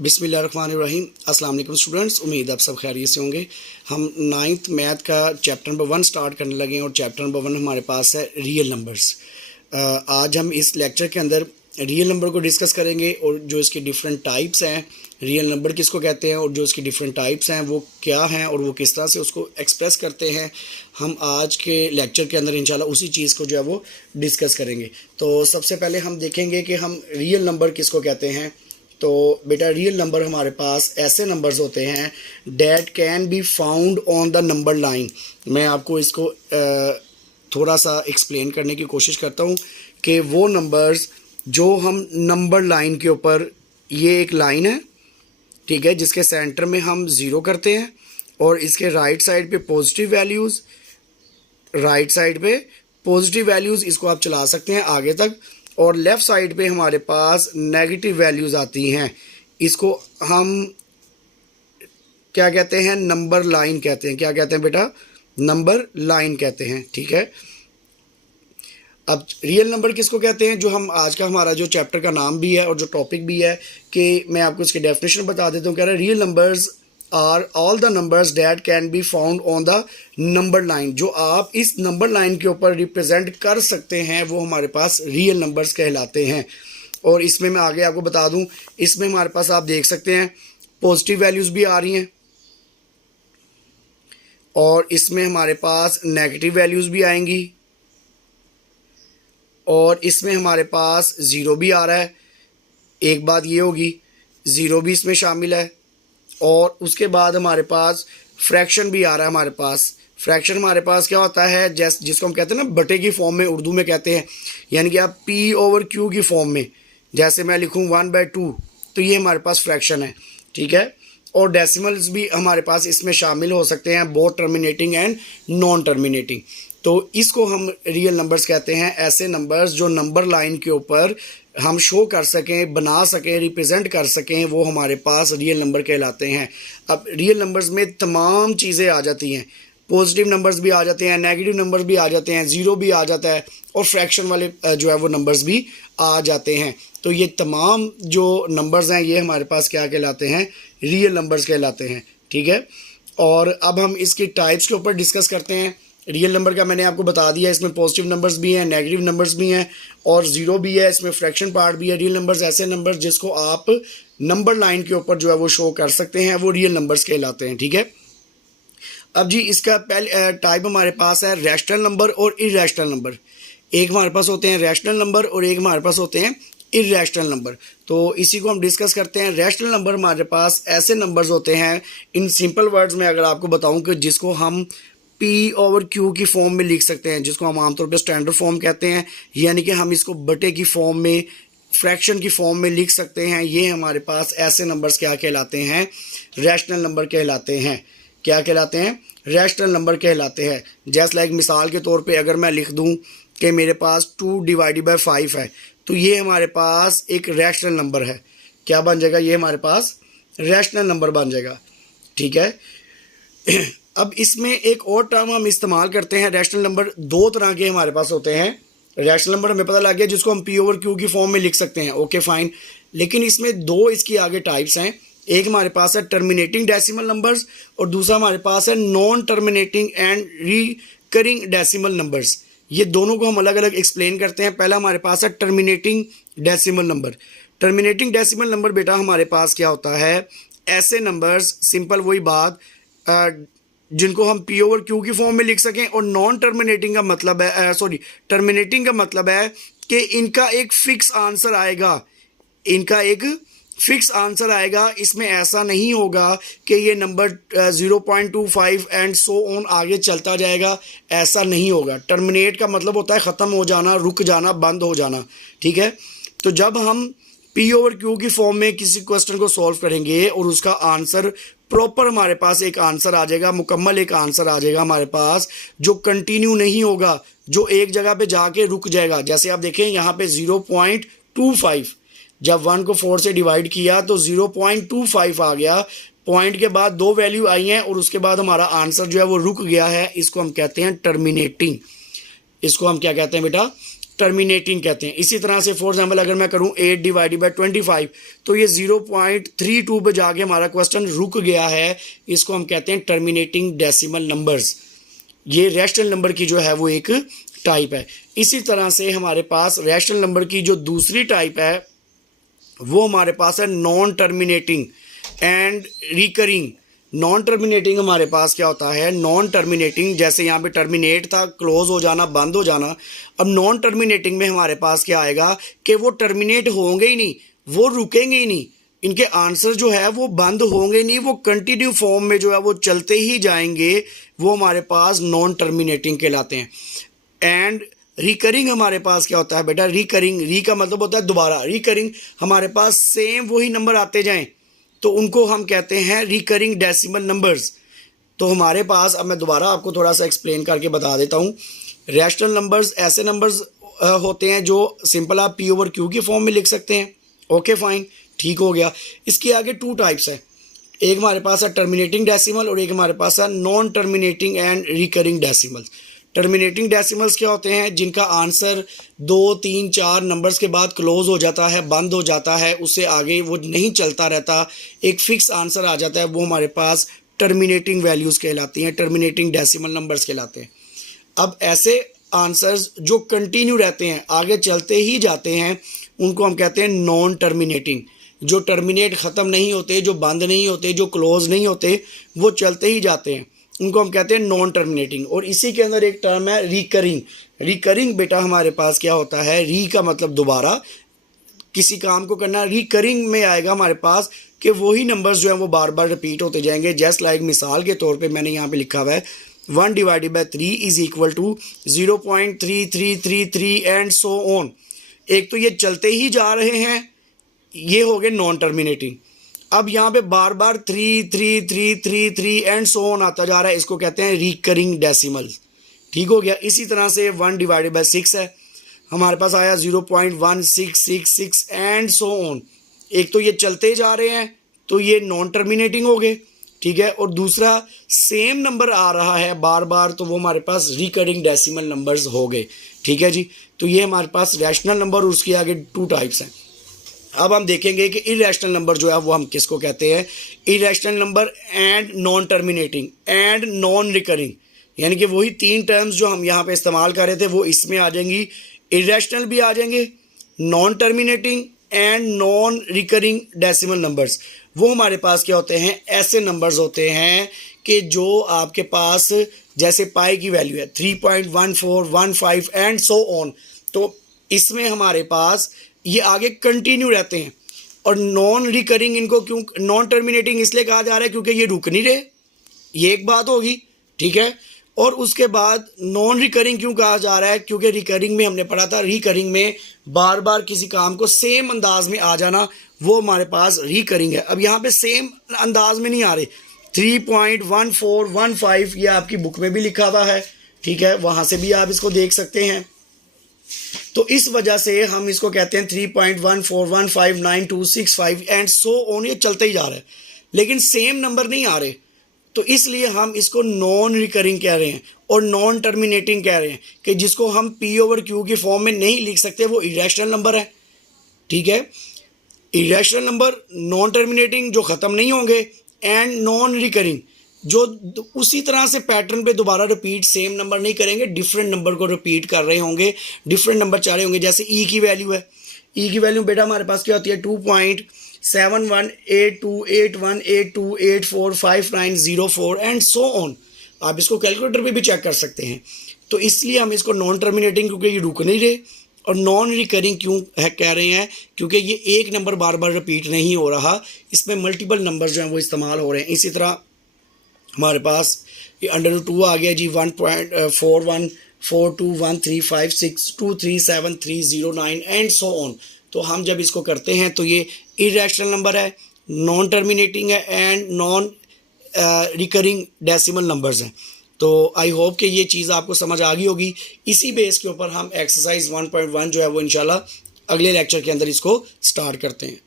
बिस्मिल्लाहिर्रहमानिर्रहीम। अस्सलाम वालेकुम स्टूडेंट्स, उम्मीद आप सब खैरियत से होंगे। हम 9th मैथ का चैप्टर नंबर 1 स्टार्ट करने लगे हैं और चैप्टर नंबर 1 हमारे पास है रियल नंबर्स। आज हम इस लेक्चर के अंदर रियल नंबर को डिस्कस करेंगे और जो इसके डिफरेंट टाइप्स हैं, रियल नंबर किसको कहते हैं और जो इसकी डिफरेंट टाइप्स हैं वो क्या हैं और वो किस तरह से उसको एक्सप्रेस करते हैं, हम आज के लेक्चर के अंदर इंशाल्लाह उसी चीज़ को जो है वो डिस्कस करेंगे। तो सबसे पहले हम देखेंगे कि हम रियल नंबर किसको कहते हैं। तो बेटा, रियल नंबर हमारे पास ऐसे नंबर्स होते हैं that can be found on the number line. मैं आपको इसको थोड़ा सा एक्सप्लेन करने की कोशिश करता हूँ कि वो नंबर्स जो हम नंबर लाइन के ऊपर, ये एक लाइन है, ठीक है, जिसके सेंटर में हम ज़ीरो करते हैं और इसके राइट साइड पे पॉजिटिव वैल्यूज़, राइट साइड पे पॉजिटिव वैल्यूज़, इसको आप चला सकते हैं आगे तक, और लेफ़्ट साइड पे हमारे पास नेगेटिव वैल्यूज़ आती हैं। इसको हम क्या कहते हैं? नंबर लाइन कहते हैं। क्या कहते हैं बेटा? नंबर लाइन कहते हैं, ठीक है। अब रियल नंबर किसको कहते हैं? जो हम आज का हमारा जो चैप्टर का नाम भी है और जो टॉपिक भी है, कि मैं आपको इसकी डेफिनेशन बता देता हूँ। कह रहा है real numbers are all the numbers that can be found on the number line. जो आप इस नंबर लाइन के ऊपर रिप्रेजेंट कर सकते हैं वो हमारे पास रियल नंबर्स कहलाते हैं। और इसमें मैं आगे आपको बता दूं, इसमें हमारे पास आप देख सकते हैं पॉजिटिव वैल्यूज़ भी आ रही हैं और इसमें हमारे पास नेगेटिव वैल्यूज़ भी आएंगी और इसमें हमारे पास ज़ीरो भी आ रहा है। एक बात ये होगी, ज़ीरो भी इसमें शामिल है। और उसके बाद हमारे पास फ्रैक्शन भी आ रहा है। हमारे पास फ्रैक्शन हमारे पास क्या होता है, जिसको हम कहते हैं ना बटे की फॉर्म में, उर्दू में कहते हैं, यानी कि आप P/Q की फॉर्म में, जैसे मैं लिखूँ 1/2, तो ये हमारे पास फ्रैक्शन है, ठीक है। और डेसिमल्स भी हमारे पास इसमें शामिल हो सकते हैं, both terminating and non terminating. तो इसको हम रियल नंबर्स कहते हैं, ऐसे नंबर्स जो नंबर लाइन के ऊपर हम शो कर सकें, बना सकें, रिप्रेजेंट कर सकें, वो हमारे पास रियल नंबर कहलाते हैं। अब रियल नंबर्स में तमाम चीज़ें आ जाती हैं, पॉजिटिव नंबर्स भी आ जाते हैं, नेगेटिव नंबर्स भी आ जाते हैं, ज़ीरो भी आ जाता है और फ्रैक्शन वाले जो है वो नंबर्स भी आ जाते हैं। तो ये तमाम जो नंबर्स हैं ये हमारे पास क्या कहलाते हैं? रियल नंबर्स कहलाते हैं, ठीक है। और अब हम इसकी टाइप्स के ऊपर डिस्कस करते हैं। रियल नंबर का मैंने आपको बता दिया, इसमें पॉजिटिव नंबर्स भी हैं, नेगेटिव नंबर्स भी हैं और ज़ीरो भी है, इसमें फ्रैक्शन पार्ट भी है। रियल नंबर्स ऐसे नंबर्स जिसको आप नंबर लाइन के ऊपर जो है वो शो कर सकते हैं, वो रियल नंबर्स कहलाते हैं, ठीक है। अब जी, इसका पहले टाइप हमारे पास है रैशनल नंबर और इरैशनल नंबर। एक हमारे पास होते हैं रैशनल नंबर और एक हमारे पास होते हैं इरैशनल नंबर। तो इसी को हम डिस्कस करते हैं। रैशनल नंबर हमारे पास ऐसे नंबर्स होते हैं, इन सिंपल वर्ड्स में अगर आपको बताऊं, कि जिसको हम P/Q की फॉर्म में लिख सकते हैं, जिसको हम आमतौर पर स्टैंडर्ड फॉर्म कहते हैं, यानी कि हम इसको बटे की फॉर्म में, फ्रैक्शन की फॉर्म में लिख सकते हैं। ये हमारे पास ऐसे नंबर्स क्या कहलाते हैं? रैशनल नंबर कहलाते हैं। क्या कहलाते हैं? रैशनल नंबर कहलाते हैं। जैसे लाइक मिसाल के तौर पे अगर मैं लिख दूं कि मेरे पास 2/5 है, तो ये हमारे पास एक रैशनल नंबर है। क्या बन जाएगा? ये हमारे पास रैशनल नंबर बन जाएगा, ठीक है। अब इसमें एक और टर्म हम इस्तेमाल करते हैं। रैशनल नंबर दो तरह के हमारे पास होते हैं। रैशनल नंबर हमें पता लग गया, जिसको हम P/Q की फॉर्म में लिख सकते हैं, ओके फाइन। लेकिन इसमें दो इसकी आगे टाइप्स हैं। एक हमारे पास है टर्मिनेटिंग डेसिमल नंबर्स और दूसरा हमारे पास है non terminating and recurring decimal numbers. ये दोनों को हम अलग अलग एक्सप्लेन करते हैं। पहला हमारे पास है terminating decimal number. Terminating decimal number बेटा हमारे पास क्या होता है? ऐसे नंबर्स, सिंपल वही बात, जिनको हम P/Q की फॉर्म में लिख सकें। और नॉन टर्मिनेटिंग का मतलब है, टर्मिनेटिंग का मतलब है कि इनका एक फिक्स आंसर आएगा, इनका एक फिक्स आंसर आएगा। इसमें ऐसा नहीं होगा कि ये नंबर 0.25 एंड सो ऑन आगे चलता जाएगा, ऐसा नहीं होगा। टर्मिनेट का मतलब होता है ख़त्म हो जाना, रुक जाना, बंद हो जाना, ठीक है। तो जब हम P/Q की फॉर्म में किसी क्वेश्चन को सॉल्व करेंगे और उसका आंसर प्रॉपर हमारे पास एक आंसर आ जाएगा, मुकम्मल एक आंसर आ जाएगा हमारे पास, जो कंटिन्यू नहीं होगा, जो एक जगह पे जाके रुक जाएगा। जैसे आप देखें यहाँ पे 0.25, जब 1 को 4 से डिवाइड किया तो 0.25 आ गया। पॉइंट के बाद दो वैल्यू आई हैं और उसके बाद हमारा आंसर जो है वो रुक गया है। इसको हम कहते हैं टर्मिनेटिंग। इसको हम क्या कहते हैं बेटा? टर्मिनेटिंग कहते हैं। इसी तरह से फॉर एग्जांपल अगर मैं करूं 8 डिवाइडेड बाय 25 तो ये 0.32 पे जाके हमारा क्वेश्चन रुक गया है, इसको हम कहते हैं टर्मिनेटिंग डेसिमल नंबर्स। ये रैशनल नंबर की जो है वो एक टाइप है। इसी तरह से हमारे पास रैशनल नंबर की जो दूसरी टाइप है वो हमारे पास है non terminating and recurring. Non terminating हमारे पास क्या होता है, नॉन टर्मिनेटिंग जैसे यहाँ पे टर्मिनेट था, क्लोज हो जाना, बंद हो जाना। अब नॉन टर्मिनेटिंग में हमारे पास क्या आएगा कि वो टर्मिनेट होंगे ही नहीं, वो रुकेंगे ही नहीं, इनके आंसर जो है वो बंद होंगे नहीं, वो कंटिन्यू फॉर्म में जो है वो चलते ही जाएंगे, वो हमारे पास नॉन टर्मिनेटिंग कहलाते हैं। एंड रिकरिंग हमारे पास क्या होता है बेटा, रिकरिंग, री का मतलब होता है दोबारा, रिकरिंग हमारे पास सेम वही नंबर आते जाएं तो उनको हम कहते हैं रिकरिंग डेसिमल नंबर्स। तो हमारे पास, अब मैं दोबारा आपको थोड़ा सा एक्सप्लेन करके बता देता हूँ। रैशनल नंबर्स ऐसे नंबर्स होते हैं जो सिंपल आप पी ओवर क्यू की फॉर्म में लिख सकते हैं। ओके फाइन, ठीक हो गया। इसके आगे टू टाइप्स है, एक हमारे पास है टर्मिनेटिंग डेसिमल और एक हमारे पास है non terminating and recurring decimal. Terminating decimals क्या होते हैं, जिनका आंसर 2, 3, 4 नंबर्स के बाद क्लोज हो जाता है, बंद हो जाता है, उससे आगे वो नहीं चलता रहता, एक फिक्स आंसर आ जाता है, वो हमारे पास टर्मिनेटिंग वैल्यूज़ कहलाती हैं, टर्मिनेटिंग डेसिमल नंबर्स कहलाते हैं। अब ऐसे आंसर्स जो कंटिन्यू रहते हैं, आगे चलते ही जाते हैं, उनको हम कहते हैं नॉन टर्मिनेटिंग। जो टर्मिनेट ख़त्म नहीं होते, जो बंद नहीं होते, जो क्लोज नहीं होते, वो चलते ही जाते हैं, उनको हम कहते हैं नॉन टर्मिनेटिंग। और इसी के अंदर एक टर्म है रिकरिंग। रिकरिंग बेटा हमारे पास क्या होता है, री का मतलब दोबारा किसी काम को करना, रिकरिंग में आएगा हमारे पास कि वही नंबर्स जो हैं वो बार बार रिपीट होते जाएंगे। जस्ट लाइक मिसाल के तौर पे मैंने यहाँ पे लिखा हुआ है 1 divided by 3 is equal to 0.3333 and so on. एक तो ये चलते ही जा रहे हैं, ये हो गए नॉन टर्मिनेटिंग। अब यहाँ पे बार बार 3 एंड सो ऑन आता जा रहा है, इसको कहते हैं रिकरिंग डेसिमल। ठीक हो गया। इसी तरह से 1 डिवाइडेड बाई 6 है, हमारे पास आया 0.1666 एंड सो ऑन। एक तो ये चलते जा रहे हैं तो ये नॉन टर्मिनेटिंग हो गए, ठीक है, और दूसरा सेम नंबर आ रहा है बार बार, तो वो हमारे पास रिकरिंग डेसिमल नंबर्स हो गए। ठीक है जी, तो ये हमारे पास रैशनल नंबर और उसके आगे टू टाइप्स हैं। अब हम देखेंगे कि इरेशनल नंबर जो है वो हम किसको कहते हैं। Irrational number and non terminating and non recurring, यानी कि वही 3 टर्म्स जो हम यहाँ पे इस्तेमाल कर रहे थे वो इसमें आ जाएंगी। इरेशनल भी आ जाएंगे, non terminating and non recurring decimal numbers. वो हमारे पास क्या होते हैं, ऐसे नंबर्स होते हैं कि जो आपके पास जैसे पाई की वैल्यू है 3.1415 एंड सो ऑन, तो इसमें हमारे पास ये आगे कंटिन्यू रहते हैं। और नॉन रिकरिंग इनको क्यों नॉन टर्मिनेटिंग इसलिए कहा जा रहा है क्योंकि ये रुक नहीं रहे, ये एक बात होगी, ठीक है। और उसके बाद नॉन रिकरिंग क्यों कहा जा रहा है, क्योंकि रिकरिंग में हमने पढ़ा था, रिकरिंग में बार बार किसी काम को सेम अंदाज में आ जाना, वो हमारे पास रिकरिंग है। अब यहाँ पे सेम अंदाज में नहीं आ रहे, 3.1415 ये आपकी बुक में भी लिखा हुआ है, ठीक है, वहाँ से भी आप इसको देख सकते हैं। तो इस वजह से हम इसको कहते हैं 3.14159265 एंड सो ऑन, ये चलते ही जा रहा है, लेकिन सेम नंबर नहीं आ रहे, तो इसलिए हम इसको नॉन रिकरिंग कह रहे हैं और नॉन टर्मिनेटिंग कह रहे हैं कि जिसको हम पी ओवर क्यू की फॉर्म में नहीं लिख सकते, वो इरेशनल नंबर है। ठीक है, इरेशनल नंबर, नॉन टर्मिनेटिंग जो ख़त्म नहीं होंगे, एंड नॉन रिकरिंग जो उसी तरह से पैटर्न पे दोबारा रिपीट सेम नंबर नहीं करेंगे, डिफरेंट नंबर को रिपीट कर रहे होंगे, डिफरेंट नंबर चाह रहे होंगे। जैसे ई की वैल्यू है, ई की वैल्यू बेटा हमारे पास क्या होती है 2.718282845904 एंड सो ऑन। आप इसको कैलकुलेटर पे भी चेक कर सकते हैं। तो इसलिए हम इसको नॉन टर्मिनेटिंग क्योंकि ये रुक नहीं रहे, और नॉन रिकरिंग क्यों है कह रहे हैं क्योंकि ये एक नंबर बार बार रिपीट नहीं हो रहा, इसमें मल्टीपल नंबर जो हैं वो इस्तेमाल हो रहे हैं। इसी तरह हमारे पास ये √2 आ गया जी, 1.41421356237309 एंड सो ऑन। तो हम जब इसको करते हैं तो ये इरेशनल नंबर है, नॉन टर्मिनेटिंग है and non recurring decimal numbers हैं। तो आई होप कि ये चीज़ आपको समझ आ गई होगी। इसी बेस के ऊपर हम एक्सरसाइज 1.1 जो है वो इंशाल्लाह अगले लेक्चर के अंदर इसको स्टार्ट करते हैं।